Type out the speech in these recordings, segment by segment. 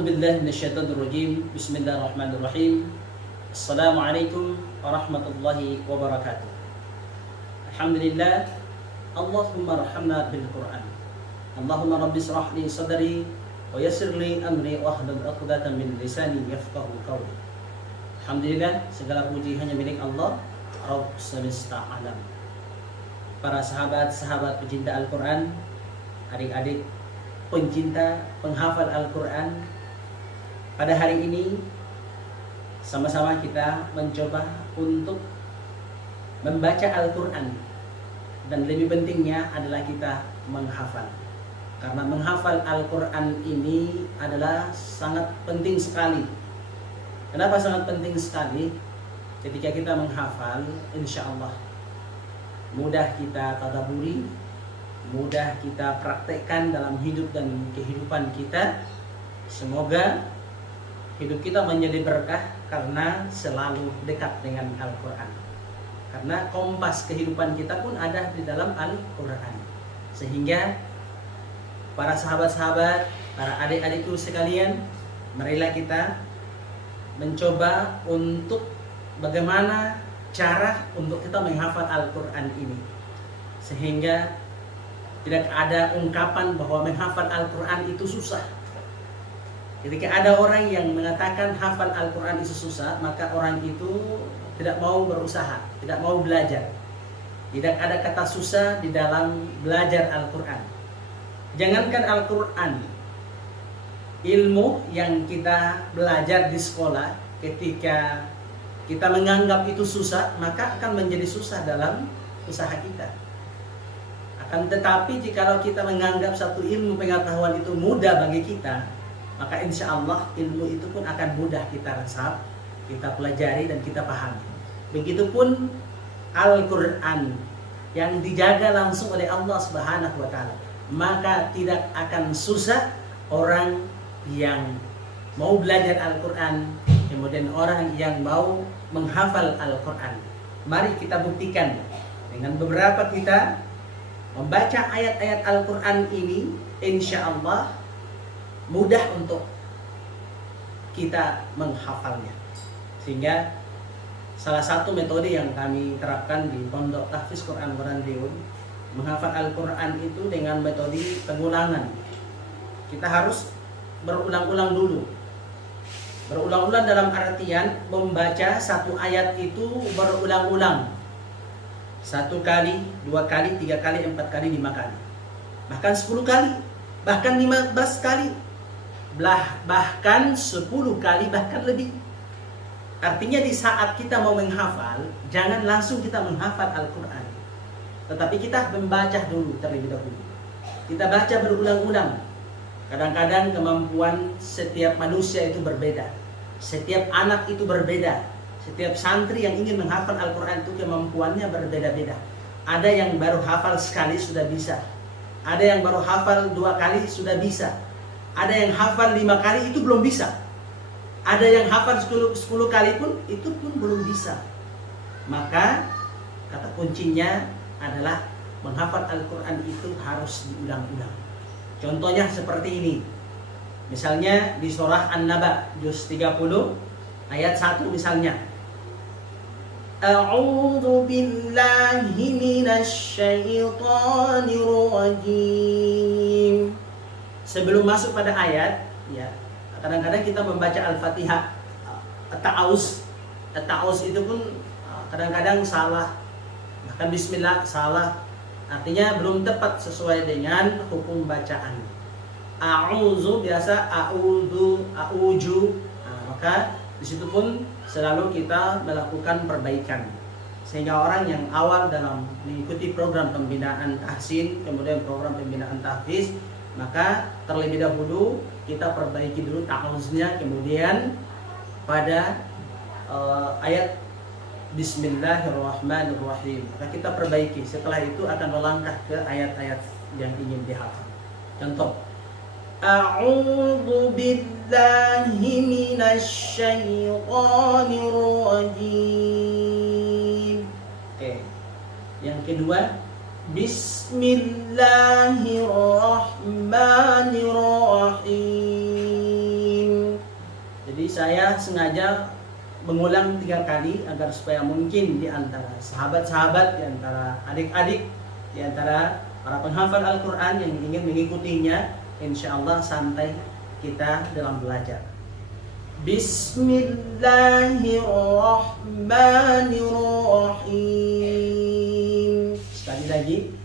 A'udzu billahi minasyaitonir rajim. Bismillahirrahmanirrahim. Assalamualaikum warahmatullahi wabarakatuh. Alhamdulillah. Allahumma arhamna bil Qur'an. Allahumma rabbi shrah li sadri wa yassir li amri wahlul 'uqdatam min lisani yafqahu qawli. Alhamdulillah, segala puji hanya milik Allah, Rabb semesta alam. Para sahabat-sahabat pecinta Al-Qur'an, adik-adik pencinta penghafal Al-Quran, pada hari ini sama-sama kita mencoba untuk membaca Al-Quran, dan lebih pentingnya adalah kita menghafal, karena menghafal Al-Quran ini adalah sangat penting sekali. Kenapa sangat penting sekali? Ketika kita menghafal, insya Allah mudah kita tadabburi, mudah kita praktekkan dalam hidup dan kehidupan kita. Semoga hidup kita menjadi berkah karena selalu dekat dengan Al-Quran. Karena kompas kehidupan kita pun ada di dalam Al-Quran. Sehingga para sahabat-sahabat, para adik-adikku sekalian, marilah kita mencoba untuk bagaimana cara untuk kita menghafal Al-Quran ini, sehingga tidak ada ungkapan bahwa menghafal Al-Quran itu susah. Ketika ada orang yang mengatakan hafal Al-Quran itu susah, maka orang itu tidak mau berusaha, tidak mau belajar. Tidak ada kata susah di dalam belajar Al-Quran. Jangankan Al-Quran, ilmu yang kita belajar di sekolah, ketika kita menganggap itu susah, maka akan menjadi susah dalam usaha kita. Akan tetapi jikalau kita menganggap satu ilmu pengetahuan itu mudah bagi kita, maka insya Allah ilmu itu pun akan mudah kita resap, kita pelajari dan kita pahami. Begitupun Al-Quran yang dijaga langsung oleh Allah Subhanahu wa Ta'ala, maka tidak akan susah orang yang mau belajar Al-Quran, kemudian orang yang mau menghafal Al-Quran. Mari kita buktikan dengan beberapa kita membaca ayat-ayat Al-Quran ini, insya Allah mudah untuk kita menghafalnya. Sehingga salah satu metode yang kami terapkan di Pondok Tahfiz Quran Qurandiun, menghafal Al-Quran itu dengan metode pengulangan. Kita harus berulang-ulang dulu. Berulang-ulang dalam artian membaca satu ayat itu berulang-ulang. 1 kali, 2 kali, 3 kali, 4 kali, 5 kali. Bahkan 10 kali, bahkan 15 kali. Bahkan 10 kali, bahkan lebih. Artinya di saat kita mau menghafal, jangan langsung kita menghafal Al-Quran, tetapi kita membaca dulu terlebih dahulu. Kita baca berulang-ulang. Kadang-kadang kemampuan setiap manusia itu berbeda. Setiap anak itu berbeda. Setiap santri yang ingin menghafal Al-Quran itu kemampuannya berbeda-beda. Ada yang baru hafal sekali sudah bisa. Ada yang baru hafal 2 kali sudah bisa. Ada yang hafal 5 kali itu belum bisa. Ada yang hafal 10 kali pun itu pun belum bisa. Maka kata kuncinya adalah menghafal Al-Quran itu harus diulang-ulang. Contohnya seperti ini. Misalnya di surah An-Naba juz 30 ayat 1 misalnya. A'udzu billahi minasyaitonir rajim. Sebelum masuk pada ayat, ya, kadang-kadang kita membaca Al-Fatihah, At-Ta'awuz. At-Ta'awuz itu pun kadang-kadang salah. Bahkan bismillah salah. Artinya belum tepat sesuai dengan hukum bacaan. A'udzu biasa a'udzu, a'uju. Maka di situ pun selalu kita melakukan perbaikan, sehingga orang yang awal dalam mengikuti program pembinaan tahsin, kemudian program pembinaan tahfiz, maka terlebih dahulu kita perbaiki dulu ta'awuznya, kemudian pada ayat Bismillahirrahmanirrahim maka kita perbaiki. Setelah itu akan melangkah ke ayat-ayat yang ingin dihafal. Contoh, A'udzu billahi minasyaitonir rajim. Oke. Yang kedua, Bismillahirrahmanirrahim. saya sengaja mengulang 3 kali agar supaya mungkin di antara sahabat-sahabat, di antara adik-adik, di antara para penghafal Al-Quran yang ingin mengikutinya, insya Allah santai kita dalam belajar. Bismillahirrahmanirrahim. Sekali lagi.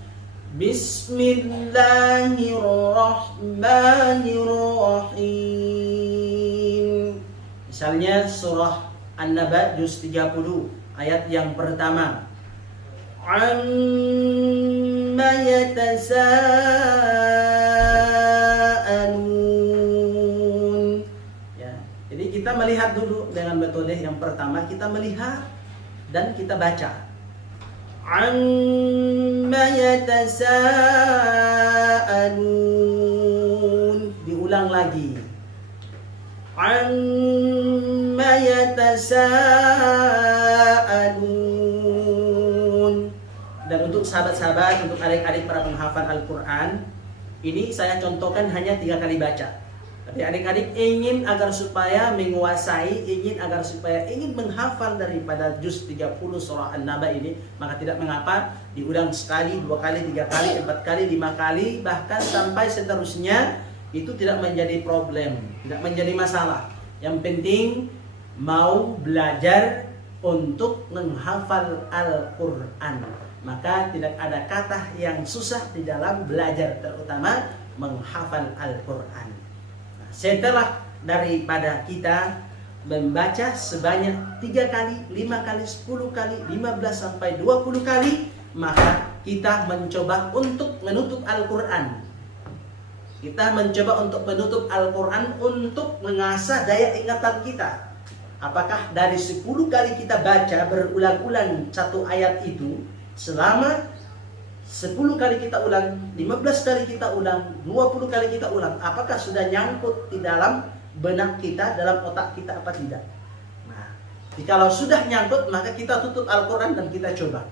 Bismillahirrahmanirrahim. Misalnya surah An-Naba juz 30 ayat yang pertama. Amma yatasaalun. Ya, jadi kita melihat dulu dengan metode yang pertama, kita melihat dan kita baca. Amma yatasaalun. Diulang lagi. Amma yatasaalun. Dan untuk sahabat-sahabat, untuk adik-adik para penghafal Al-Quran, ini saya contohkan hanya 3 kali baca. Tapi adik-adik ingin agar supaya menguasai, ingin menghafal daripada juz 30 surah An-Naba ini, maka tidak mengapa diulang sekali, 2 kali, 3 kali, 4 kali, 5 kali, bahkan sampai seterusnya. Itu tidak menjadi problem, tidak menjadi masalah. Yang penting mau belajar untuk menghafal Al-Quran. Maka tidak ada kata yang susah di dalam belajar, terutama menghafal Al-Quran. Nah, setelah daripada kita membaca sebanyak 3 kali, 5 kali, 10 kali, 15 sampai 20 kali, maka kita mencoba untuk menutup Al-Quran. Kita mencoba untuk menutup Al-Quran untuk mengasah daya ingatan kita. Apakah dari 10 kali kita baca berulang-ulang satu ayat itu, selama 10 kali kita ulang, 15 kali kita ulang, 20 kali kita ulang, apakah sudah nyangkut di dalam benak kita, dalam otak kita apa tidak? Nah, kalau sudah nyangkut, maka kita tutup Al-Quran dan kita coba.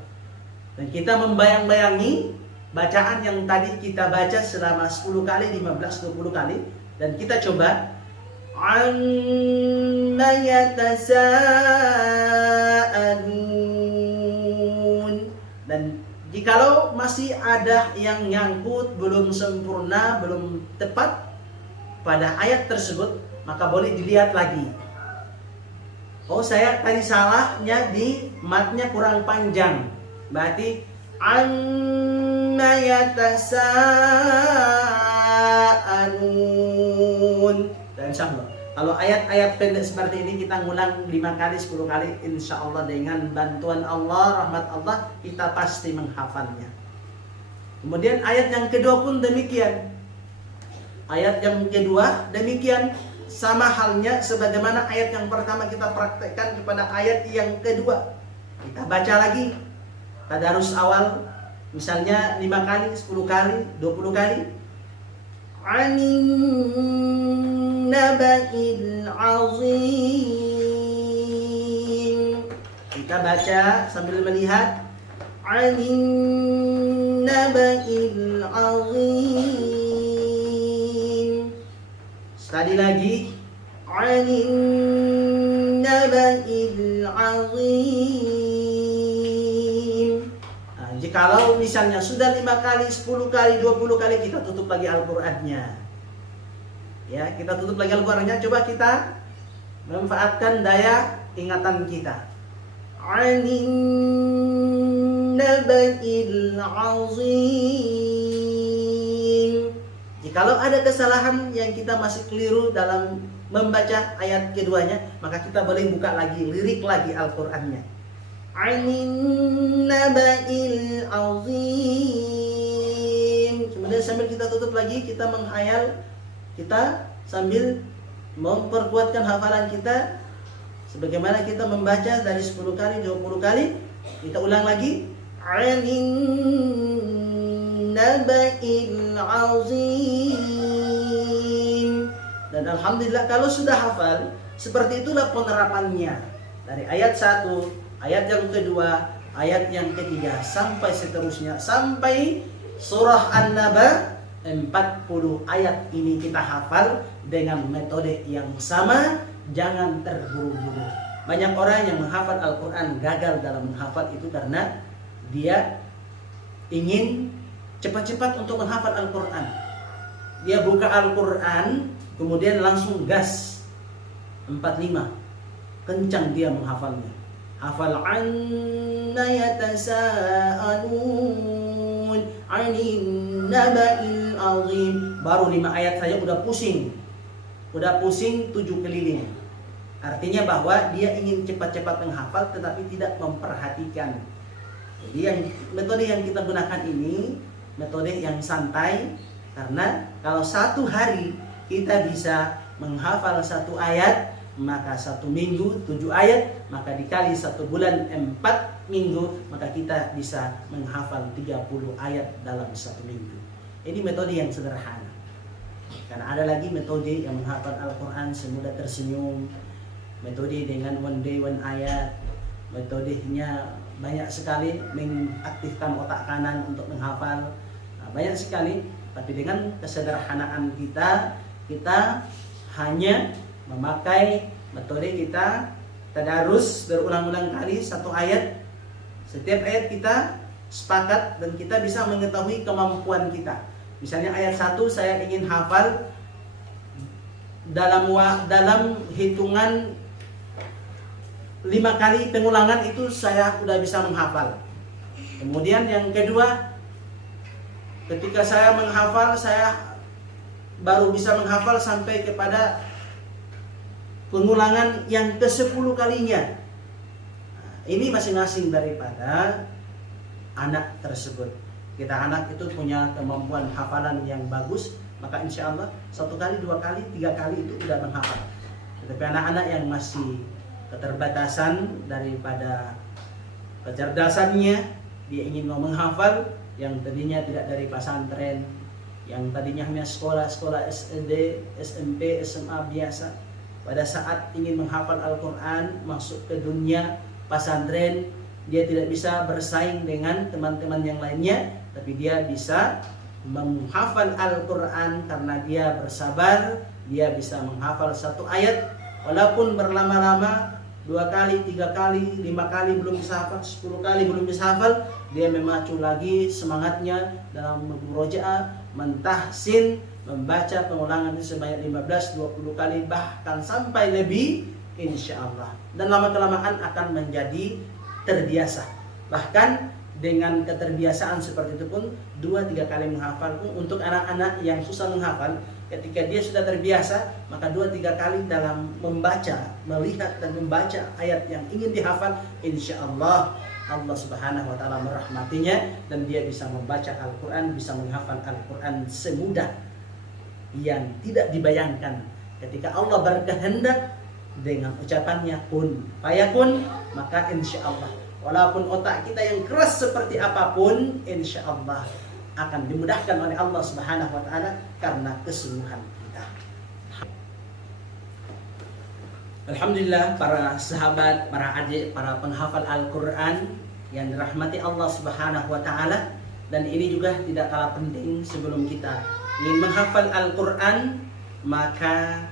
Dan kita membayang-bayangi bacaan yang tadi kita baca selama 10 kali, 15, 20 kali, dan kita coba. Amma yatasaalun. Dan jikalau masih ada yang nyangkut, belum sempurna, belum tepat pada ayat tersebut, maka boleh dilihat lagi. Oh, saya tadi salahnya di matnya kurang panjang. Berarti amma yatasaalun. Dan insyaallah kalau ayat-ayat pendek seperti ini kita ngulang 5 kali, 10 kali, insyaallah dengan bantuan Allah, rahmat Allah, kita pasti menghafalnya. Kemudian ayat yang kedua pun demikian. Ayat yang kedua demikian, sama halnya sebagaimana ayat yang pertama kita praktekkan kepada ayat yang kedua. Kita baca lagi tadarus awal, misalnya 5 kali, 10 kali, 20 kali. Anin naba'il azim. Kita baca sambil melihat. Anin naba'il azim. Sekali lagi. Anin naba'il azim. Jikalau misalnya sudah 5 kali, 10 kali, 20 kali, kita tutup lagi Al-Qurannya. Ya, kita tutup lagi Al-Qurannya. Coba kita manfaatkan daya ingatan kita. Anin naba'il azim. Jikalau ada kesalahan yang kita masih keliru dalam membaca ayat keduanya, maka kita boleh buka lagi, lirik lagi Al-Qurannya. Anin naba'il azim. Kemudian sambil kita tutup lagi, kita menghayal, kita sambil memperkuatkan hafalan kita, sebagaimana kita membaca dari 10 kali, 20 kali, kita ulang lagi. Anin naba'il azim. Dan alhamdulillah kalau sudah hafal, seperti itulah penerapannya. Dari ayat 1, ayat yang kedua, ayat yang ketiga, sampai seterusnya, sampai surah An-Naba 40 ayat ini kita hafal dengan metode yang sama, jangan terburu-buru. Banyak orang yang menghafal Al-Quran gagal dalam menghafal itu karena dia ingin cepat-cepat untuk menghafal Al-Quran. Dia buka Al-Quran, kemudian langsung gas 45, kencang dia menghafalnya. Hafal anna yatasa'alun 'anin naba'il 'azim. Baru 5 ayat saja udah pusing 7 keliling. Artinya bahwa dia ingin cepat-cepat menghafal tetapi tidak memperhatikan. Jadi metode yang kita gunakan ini metode yang santai, karena kalau 1 hari kita bisa menghafal 1 ayat, maka 1 minggu 7 ayat, maka dikali 1 bulan 4 minggu, maka kita bisa menghafal 30 ayat dalam 1 minggu. Ini metode yang sederhana. Karena ada lagi metode yang menghafal Al-Quran semudah tersenyum, metode dengan one day one ayat. Metodenya banyak sekali, mengaktifkan otak kanan untuk menghafal. Banyak sekali, tapi dengan kesederhanaan kita hanya memakai metode kita tadarus berulang-ulang kali 1 ayat. Setiap ayat kita sepakat dan kita bisa mengetahui kemampuan kita. Misalnya ayat 1 saya ingin hafal dalam hitungan 5 kali pengulangan, itu saya sudah bisa menghafal. Kemudian yang kedua, ketika saya menghafal, saya baru bisa menghafal sampai kepada pengulangan yang ke-10 kalinya. Ini masing-masing daripada anak tersebut. Kita anak itu punya kemampuan hafalan yang bagus, maka insya Allah 1 kali, 2 kali, 3 kali itu sudah menghafal. Tetapi anak-anak yang masih keterbatasan daripada kecerdasannya, dia ingin mau menghafal, yang tadinya tidak dari pesantren, yang tadinya hanya sekolah SD, SMP, SMA biasa, pada saat ingin menghafal Al-Quran, masuk ke dunia pesantren, dia tidak bisa bersaing dengan teman-teman yang lainnya, tapi dia bisa menghafal Al-Quran karena dia bersabar. Dia bisa menghafal 1 ayat walaupun berlama-lama, 2 kali, 3 kali, 5 kali belum bisa hafal, 10 kali belum bisa hafal, dia memacu lagi semangatnya dalam murojaah, mentahsin, membaca pengulangan itu sebanyak 15-20 kali, bahkan sampai lebih, insya Allah. Dan lama-kelamaan akan menjadi terbiasa. Bahkan dengan keterbiasaan seperti itu pun 2-3 kali menghafal pun untuk anak-anak yang susah menghafal, ketika dia sudah terbiasa, maka 2-3 kali dalam membaca, melihat dan membaca ayat yang ingin dihafal, insya Allah Allah Subhanahu wa Ta'ala merahmatinya dan dia bisa membaca Al-Quran, bisa menghafal Al-Quran semudah yang tidak dibayangkan. Ketika Allah berkehendak dengan ucapannya kun fayakun, maka insya Allah walaupun otak kita yang keras seperti apapun, insya Allah akan dimudahkan oleh Allah Subhanahu wa Ta'ala karena kesungguhan kita. Alhamdulillah, para sahabat, para adik, para penghafal Al-Quran yang dirahmati Allah Subhanahu wa Ta'ala, dan ini juga tidak kalah penting. Sebelum kita ingin menghafal Al-Quran, maka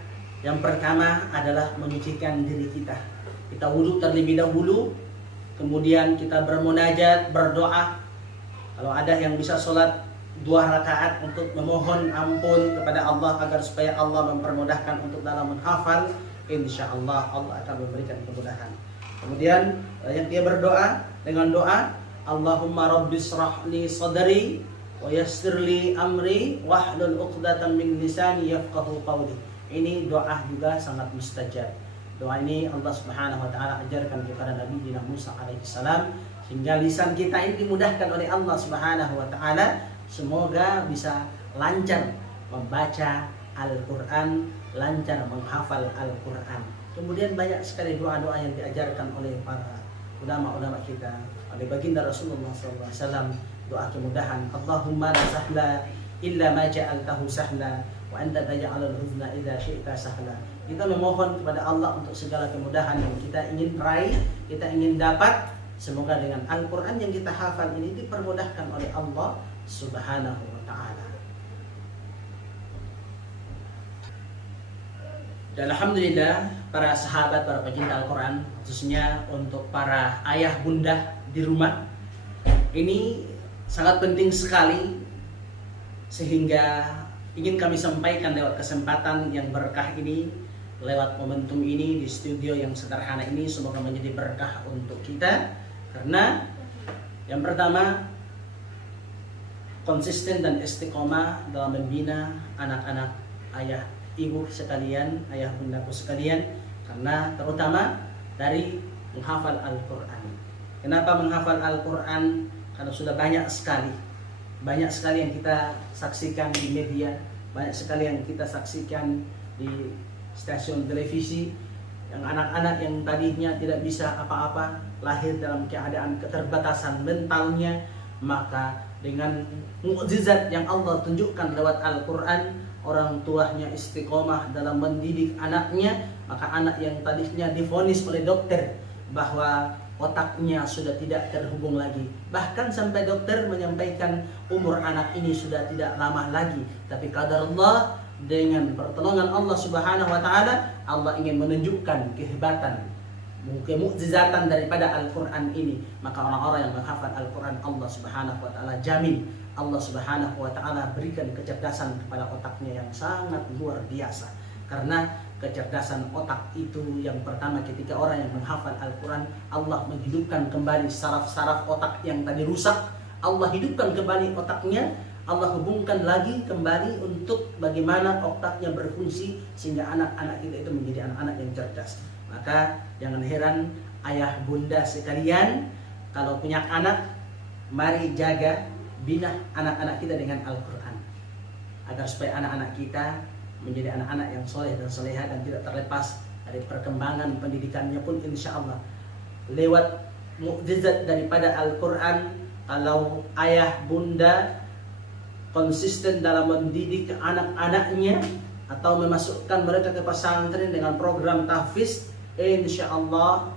yang pertama adalah menyucikan diri kita. Kita wudhu terlebih dahulu, kemudian kita bermunajat, berdoa. Kalau ada yang bisa sholat 2 rakaat untuk memohon ampun kepada Allah agar supaya Allah mempermudahkan untuk dalam menghafal, insya Allah Allah akan memberikan kemudahan. Kemudian yang dia berdoa dengan doa Allahumma rabbis rahli sadri wa yassirli amri wahlul 'uqdatam min lisani yafqahu qawli. Ini doa juga sangat mustajab. Doa ini Allah Subhanahu wa Ta'ala ajarkan kepada Nabi Musa alaihi salam, sehingga lisan kita ini dimudahkan oleh Allah Subhanahu wa Ta'ala. Semoga bisa lancar membaca Al-Quran, lancar menghafal Al-Quran. Kemudian banyak sekali doa-doa yang diajarkan oleh para ulama-ulama kita, oleh baginda Rasulullah SAW. Doa kemudahan, Allahumma la sahla illa ma ja'altahu sahla wa anta taj'alul huzna idza syi'ta sahla. Kita memohon kepada Allah untuk segala kemudahan yang kita ingin raih, kita ingin dapat. Semoga dengan Al-Quran yang kita hafal ini dipermudahkan oleh Allah Subhanahu wa Ta'ala. Dan alhamdulillah para sahabat, para pecinta Al-Quran, khususnya untuk para ayah bunda di rumah, ini sangat penting sekali, sehingga ingin kami sampaikan lewat kesempatan yang berkah ini, lewat momentum ini di studio yang sederhana ini, semoga menjadi berkah untuk kita. Karena yang pertama, konsisten dan istiqomah dalam membina anak-anak ayah ibu sekalian, ayah bundaku sekalian, karena terutama dari menghafal Al-Quran. Kenapa menghafal Al-Quran? Karena sudah banyak sekali yang kita saksikan di media, banyak sekali yang kita saksikan di stasiun televisi, yang anak-anak yang tadinya tidak bisa apa-apa, lahir dalam keadaan keterbatasan mentalnya, maka dengan mukjizat yang Allah tunjukkan lewat Al-Quran, orang tuanya istiqomah dalam mendidik anaknya, maka anak yang tadinya divonis oleh dokter bahwa otaknya sudah tidak terhubung lagi, bahkan sampai dokter menyampaikan umur anak ini sudah tidak lama lagi, tapi qadarullah, dengan pertolongan Allah Subhanahu wa taala, Allah ingin menunjukkan kehebatan, kemukjizatan daripada Al-Quran ini. Maka orang-orang yang menghafal Al-Quran, Allah Subhanahu wa taala jamin, Allah Subhanahu wa taala berikan kecerdasan kepada otaknya yang sangat luar biasa. Karena kecerdasan otak itu yang pertama, ketika orang yang menghafal Al-Quran, Allah menghidupkan kembali saraf-saraf otak yang tadi rusak. Allah hidupkan kembali otaknya, Allah hubungkan lagi kembali untuk bagaimana otaknya berfungsi, sehingga anak-anak kita itu menjadi anak-anak yang cerdas. Maka jangan heran ayah bunda sekalian, kalau punya anak, mari jaga, bina anak-anak kita dengan Al-Quran, agar supaya anak-anak kita menjadi anak-anak yang soleh dan soleha, dan tidak terlepas dari perkembangan pendidikannya pun insya Allah. Lewat mukjizat daripada Al-Quran, kalau ayah bunda konsisten dalam mendidik anak-anaknya atau memasukkan mereka ke pesantren dengan program tahfiz, insya Allah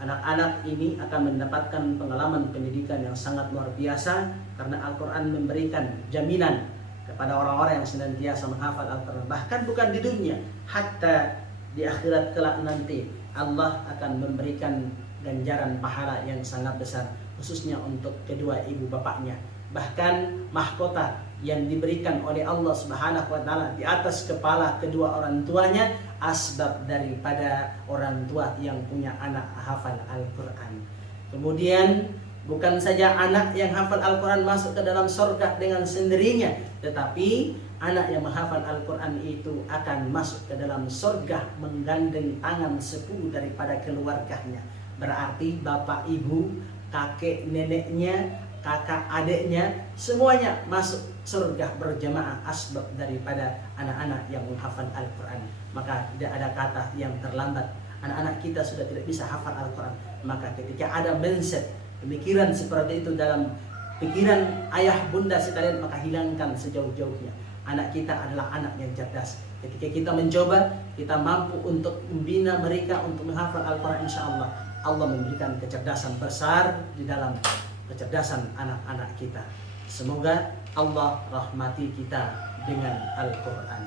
anak-anak ini akan mendapatkan pengalaman pendidikan yang sangat luar biasa, karena Al-Quran memberikan jaminan kepada orang-orang yang senantiasa menghafal Al-Quran. Bahkan bukan di dunia, hatta di akhirat kelak nanti Allah akan memberikan ganjaran pahala yang sangat besar, khususnya untuk kedua ibu bapaknya. Bahkan mahkota yang diberikan oleh Allah Subhanahu wa taala di atas kepala kedua orang tuanya, asbab daripada orang tua yang punya anak hafal Al-Quran. Kemudian bukan saja anak yang hafal Al-Quran masuk ke dalam surga dengan sendirinya, tetapi anak yang menghafal Al-Quran itu akan masuk ke dalam surga menggandeng tangan 10 daripada keluarganya. Berarti bapak ibu, kakek neneknya, kakak adiknya, semuanya masuk surga berjamaah, asbab daripada anak-anak yang menghafal Al-Quran. Maka tidak ada kata yang terlambat. Anak-anak kita sudah tidak bisa hafal Al-Quran, maka ketika ada mindset, pemikiran seperti itu dalam pikiran ayah bunda sekalian, maka hilangkan sejauh-jauhnya. Anak kita adalah anak yang cerdas. Ketika kita mencoba, kita mampu untuk membina mereka untuk menghafal Al-Quran, insya Allah Allah memberikan kecerdasan besar di dalam kecerdasan anak-anak kita. Semoga Allah rahmati kita dengan Al-Quran.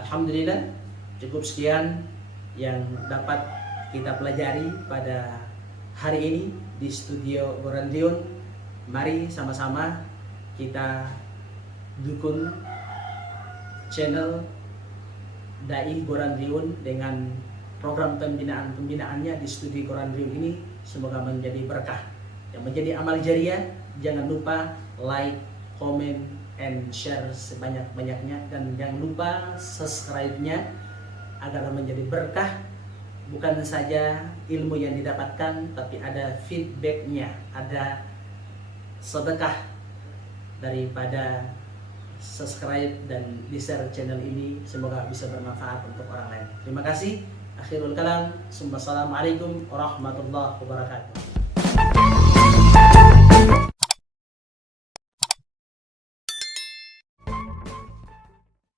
Alhamdulillah, cukup sekian yang dapat kita pelajari pada hari ini di studio Gorandiun. Mari sama-sama kita dukung channel Dai Gorandiun dengan program pembinaannya di studi Gorandiun ini. Semoga menjadi berkah yang menjadi amal jariah. Jangan lupa like, comment, and share sebanyak-banyaknya, dan jangan lupa subscribe-nya agar menjadi berkah. Bukan saja ilmu yang didapatkan, tapi ada feedback-nya, ada sedekah daripada subscribe dan di-share channel ini. Semoga bisa bermanfaat untuk orang lain. Terima kasih. Akhirul kalam. Assalamualaikum warahmatullahi wabarakatuh.